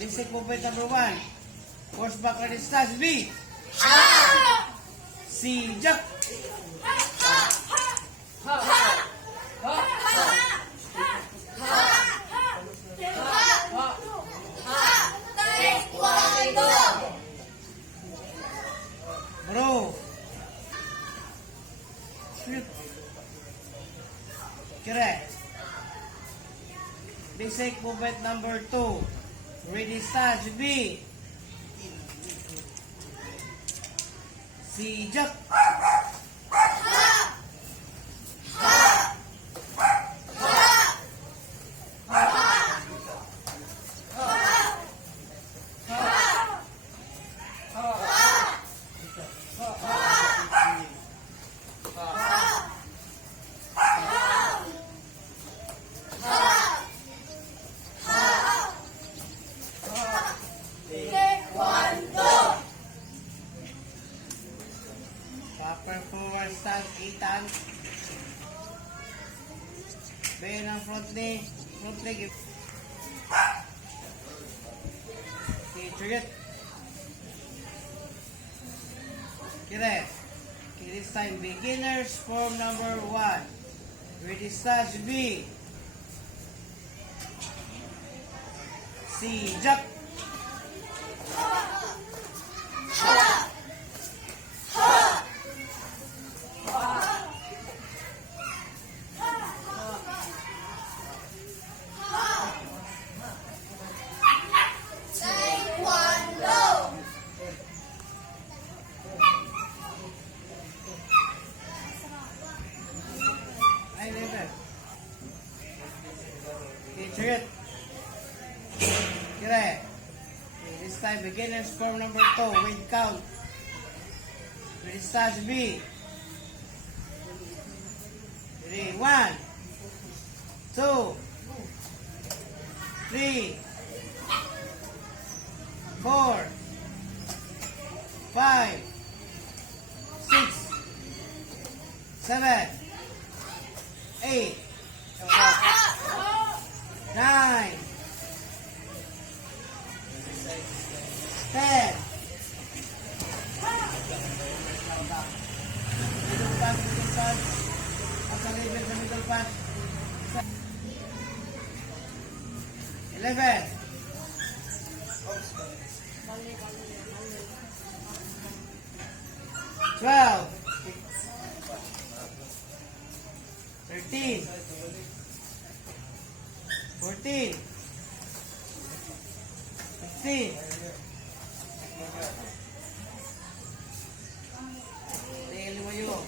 Basic movement number 1. Horseback resistance. B. C. Jump. Bro. Shoot. Correct. Basic movement number 2. Ready, start, B. C. Jump. Proper forward stand, 8 Bayo ng front leg. Front leg. Okay, trigger. Kire. Okay, this time, beginners form number 1. Ready, start, B. C. Jump. Trigger. Kire. Okay, this time, beginners form number 2. Wind count. Ready, start, B. Ready, 1, 2, 3, 4, 5, 6, 7, 8, 9, 10. Middle punch. Asa level sa middle punch. 11. 12. 13. 14. 15. Tingin mo yun.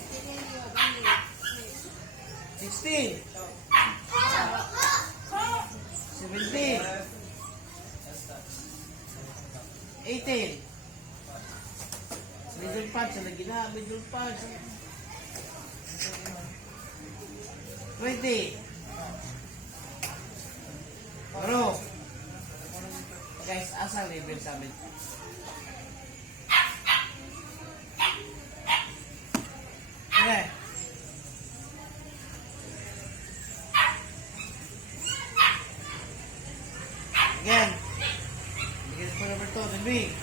16. 17. 18. Middle punch. Lagi na. Middle punch. 20. Bro. Guys, asal level sa amin. Okay. Again. Again for number 2, the B.